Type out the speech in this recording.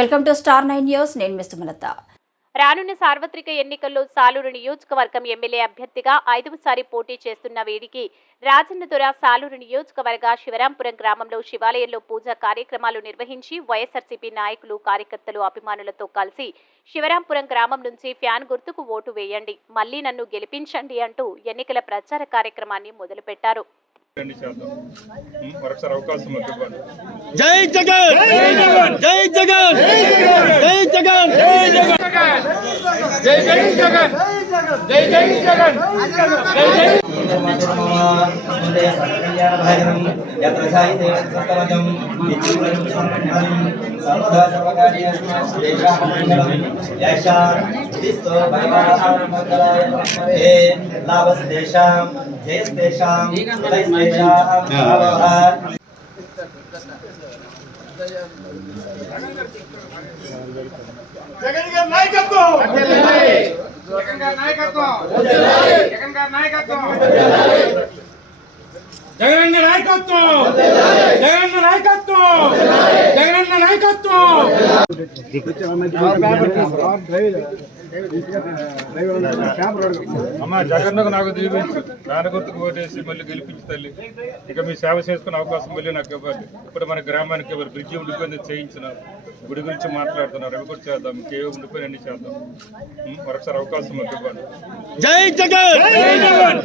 Welcome to Star Nine News. నేను miss Malatha. రానున్న సార్వత్రిక ఎన్నికల్లో సాలూరు నియోజకవర్గం ఎమ్మెల్యే అభ్యర్థిగా ఐదవసారి పోటీ చేస్తున్న వీరికి రాజన్నదుర సాలూరు నియోజకవర్గ శివరాంపురం గ్రామంలో శివాలయంలో పూజా కార్యక్రమాలు నిర్వహించి వైఎస్ఆర్సీపీ నాయకులు కార్యకర్తలు అభిమానులతో కలిసి శివరాంపురం గ్రామం నుంచి ఫ్యాన్ గుర్తుకు ఓటు వేయండి మళ్ళీ నన్ను గెలిపించండి అంటూ ఎన్నికల ప్రచార కార్యక్రమాన్ని మొదలుపెట్టారు. రెండు శాతం ఉం, మరొకసారి అవకాశం మాకు ఇవ్వాలి జై జగన్ జై జగన్ జై జగన్ జై జగన్ यत्र जायते सस्तवजं नित्यूरं सम्मण्डलं सर्वदा सर्वकार्येषु येषां दिस्तो भगवान्मङ्गलाय हे लाभस्तेषां जयस्तेषां लयस्तेषां जगन का नायकत्व జగన్ గారి నాయకత్వం. జగన్ గారి నాయకత్వం. జగనన్న నాయకత్వం. జగనన్న నాయకత్వం జగనన్న నాయకత్వం అమ్మ జగన్కు నాకు దీవించు నాన్న గుర్తుకు ఓటేసి మళ్ళీ గెలిపించి తల్లి. ఇక మీ సేవ చేసుకునే అవకాశం మళ్ళీ నాకు ఇవ్వాలి. ఇప్పుడు మన గ్రామానికి ఎవరు బ్రిడ్జి ఉండిపోయింది చేయించిన గుడి గురించి మాట్లాడుతున్నారు. అవి కూడా చేద్దాం. ఇంకేవో ఉండిపోయిన అన్ని చేద్దాం. మరొకసారి అవకాశం మాకు ఇవ్వాలి. జై జగన్!